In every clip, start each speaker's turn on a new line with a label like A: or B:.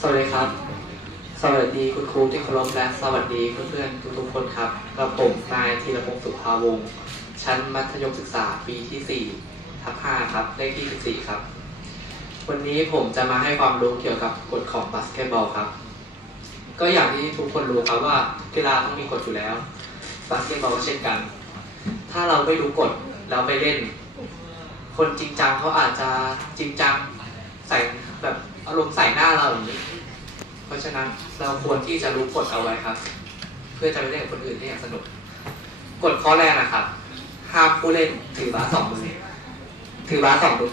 A: สวัสดีครับ สวัสดีคุณครูที่เคารพและสวัสดีเพื่อนๆทุกๆคนครับกับผมนายธีรพงศ์สุภาวงศ์ชั้นมัธยมศึกษาปีที่4ทับ5ครับ เลขที่14ครับ วันนี้ผมจะมาให้ความรู้เกี่ยวกับกฎของบาสเกตบอลครับ ก็อย่างที่ทุกคนรู้ครับว่ากีฬาต้องมีกฎอยู่แล้ว บาสเกตบอลก็เช่นกัน ถ้าเราไม่รู้กฎแล้วไปเล่น คนจริงจังเขาอาจจะจริงจัง ใส่แบบอารมณ์ใส่หน้าเราอย่างนี้ เพราะฉะนั้นเราควรที่จะรู้กฎเอาไว้ครับ เพื่อจะไปเล่นกับคนอื่นได้อย่างสนุกกฎข้อแรกนะครับห้ามผู้เล่นถือบาสสองมือถือบาสสองมือ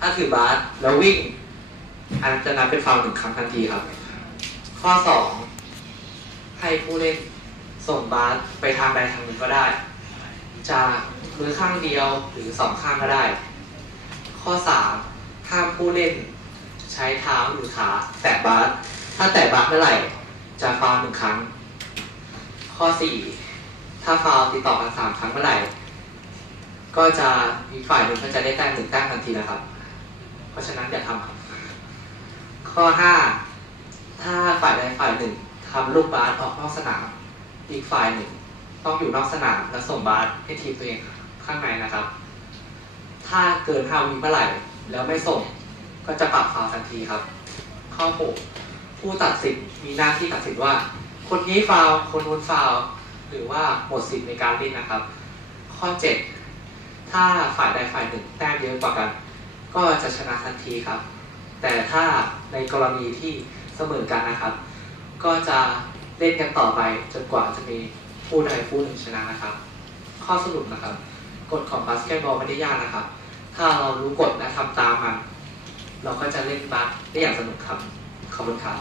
A: ถ้าถือบาสแล้ววิ่งอันจะนับเป็นฟาวล์หนึ่งครั้งทันทีครับ ข้อสองให้ผู้เล่นส่งบาสไปทางใดทางหนึ่งก็ได้ จะมือข้างเดียวหรือสองข้างก็ได้ ข้อสาม ห้ามผู้เล่น ใช้เท้าหรือขาแตะบาสถ้าแตะบาสเมื่อไหร่ จะฟาวหนึ่งครั้ง ข้อสี่ถ้าฟาวติดต่อกันสามครั้งเมื่อไหร่ ก็จะอีฝ่ายหนึ่งก็จะได้แต้มหนึ่งแต้มทันทีนะครับ เพราะฉะนั้นอย่าทำครับข้อห้าถ้าฝ่ายใดฝ่ายหนึ่งทำลูกบาสออกนอกสนาม อีกฝ่ายหนึ่งต้องอยู่นอกสนามและส่งบาสให้ทีมตัวเองข้างในนะครับ ถ้าเกินห้าวิเมื่อไหร่ แล้วไม่ส่งก็จะปรับฟาวทันทีครับ ข้อ 6 ผู้ตัดสินมีหน้าที่ตัดสินว่า คนนี้ฟาวคนนู้นฟาวหรือว่าหมดสิทธิ์ในการเล่นนะครับ ข้อ 7 ถ้าฝ่ายใดฝ่ายหนึ่งแต้มเยอะกว่ากัน ก็จะชนะทันทีครับ แต่ถ้าในกรณีที่เสมอกันนะครับ ก็จะเล่นกันต่อไปจนกว่าจะมีผู้ใดผู้หนึ่งชนะนะครับ ข้อสรุปนะครับ กฎของบาสเกตบอลไม่ได้ยากนะครับ ถ้าเรารู้กฎและทำตามมัน เราก็จะเล่นบาสได้อย่างสนุกครับ ขอบคุณครับ